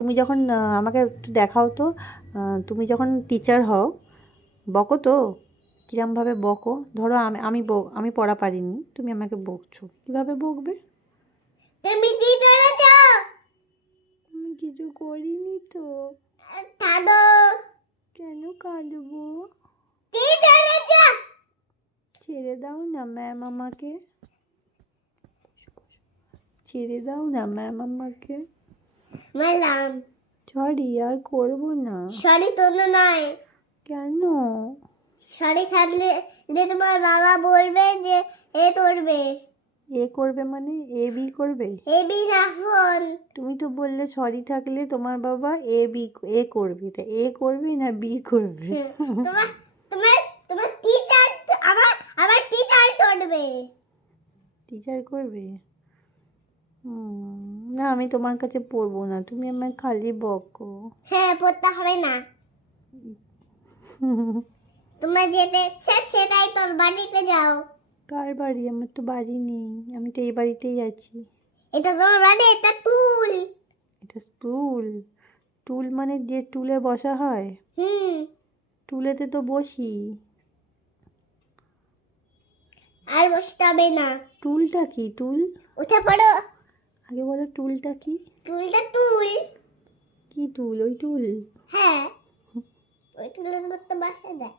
তুমি যখন আমাকে একটু দেখাও তো তুমি যখন টিচার হও বকো তো? কিরমভাবে বকো? ধরো আমি আমি বক আমি পড়া পারিনি তুমি আমাকে বকছো। কীভাবে বকবে? তুমি কি করেছ আমি কিছু করিনি তো। দাদু কেন কাঁদবো? কি করেছ ছেড়ে দাও না ম্যাম আমাকে। ছেড়ে দাও না ম্যাম আমাকে। মারলাম সরি আর করব না। সরি তোনো নয়। কেন? সরি থাকলে যে তোমার বাবা বলবে যে এ করবে। এ করবে মানে? এ বি করবে? এবি না ফোন। তুমি তো বললে সরি থাকলে তোমার বাবা এ বি এ করবে। তা এ করবে না বি করবে? তোমার তোমার তোমার টিচার আমার আমার টিচার করবে। টিচার করবে? হুম, আমি তোমার কাছে পড়ব না তুমি আমায় খালি বকো। হ্যাঁ পড়তে হবে না। তোমার যেতে ইচ্ছে সেটাই তোর বাড়িতে যাও। কার বাড়ি? আমার তো বাড়ি নেই আমি তো এই বাড়িতেই আছি। এটা তোমার বাড়ি? এটা টুল। এটা টুল? টুল মানে যে টুলে বসা হয়? হুম। টুলেতে তো বসি। আর বসতে হবে না। টুলটা কি? টুল? উঠে পড়ো। আগে বলো টুলটা কি? টুলটা টুল। কি টুল? ওই টুল? হ্যাঁ। ওই টুলের মতো বাসা যায়